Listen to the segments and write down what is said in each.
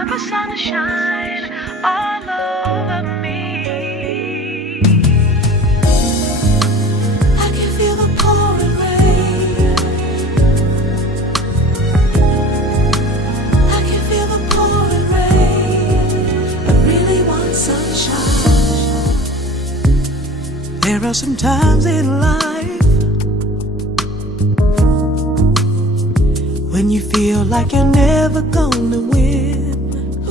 want the sun to shine all over me. I can feel the pouring rain. I can feel the pouring rain. I really want sunshine. There are some times in life when you feel like you're never gonna win.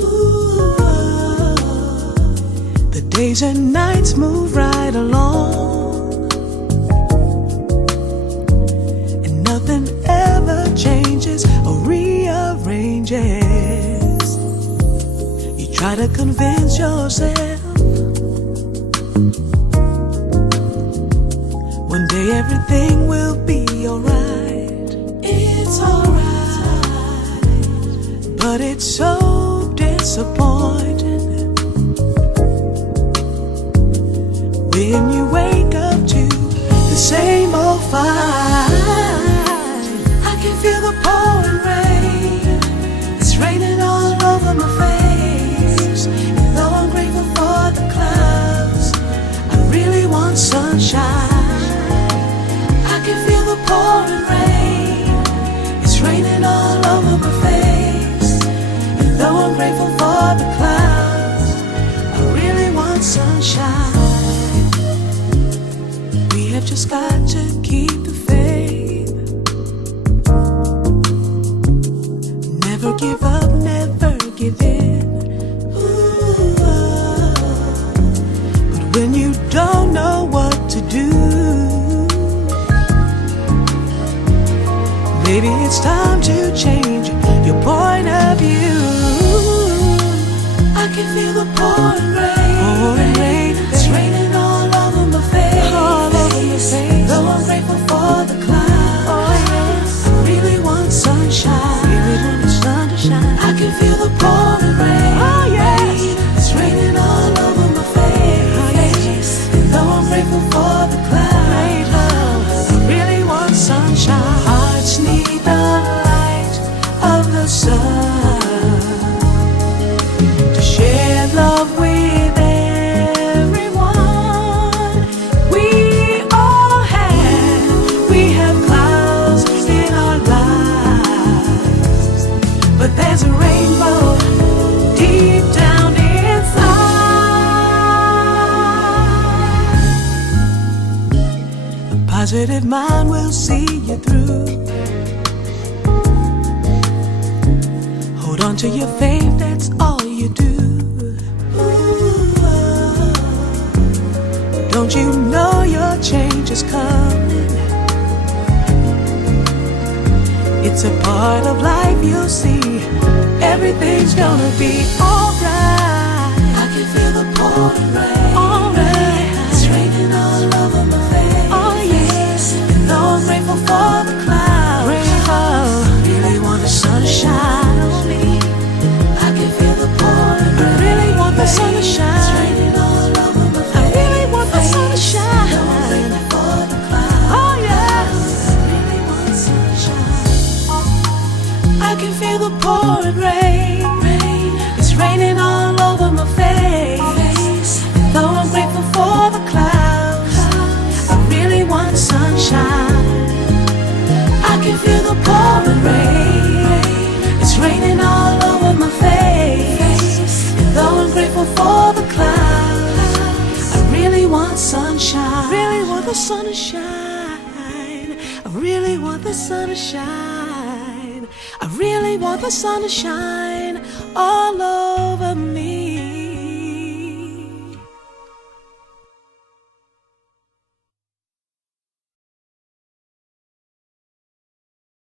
Ooh, the days and nights move right along, and nothing ever changes or rearranges. You try to convince yourself one day everything will be alright. it's alright. But it's so disappointing when you wake up to the same old fight. I can feel the pouring rain. It's raining all over my face. And though I'm grateful for the clouds, I really want sunshine. I can feel the pouring rain. It's raining all over my face. And though I'm grateful for the clouds, I really want sunshine. We have just got to keep the faith. Never give up, never give in. Ooh, But when you don't know what to do, maybe it's time to change your point of view. I can feel the pouring rain. Pouring rain, It's raining all over my face. all over my face. Though I'm grateful for the clouds, Oh yes, I really want sunshine. really want the sun to shine. I can feel the pouring rain. Oh yes, It's raining all over my face. oh yes, And though I'm grateful for the great love. clouds, I really want sunshine. Hearts need the light of the sun to share love with everyone. We have clouds in our lives, but there's a rainbow deep down inside. A positive mind will see you through. Hold on to your faith, that's all you do. Don't you know your change is coming? It's a part of life, you'll see. Everything's gonna be alright. I can feel the pouring rain. Alright. It's raining all over my face. Oh yes, And though I'm grateful for the clouds, rainbow. really want the sunshine on me. I can feel the pouring I rain. really want the sun to It's shine. raining all over my face. I really want the sun to shine. Though I'm grateful for the clouds, Oh yes, I really want sunshine. I can feel the pouring rain. It's raining all over my face. Though I'm grateful for the clouds, I really want sunshine. I can feel the pouring rain. It's raining all over my face. Though I'm grateful for the clouds, I really want sunshine. Really want the sun to shine. I really want the sun to shine. I really want the sun to shine all over me.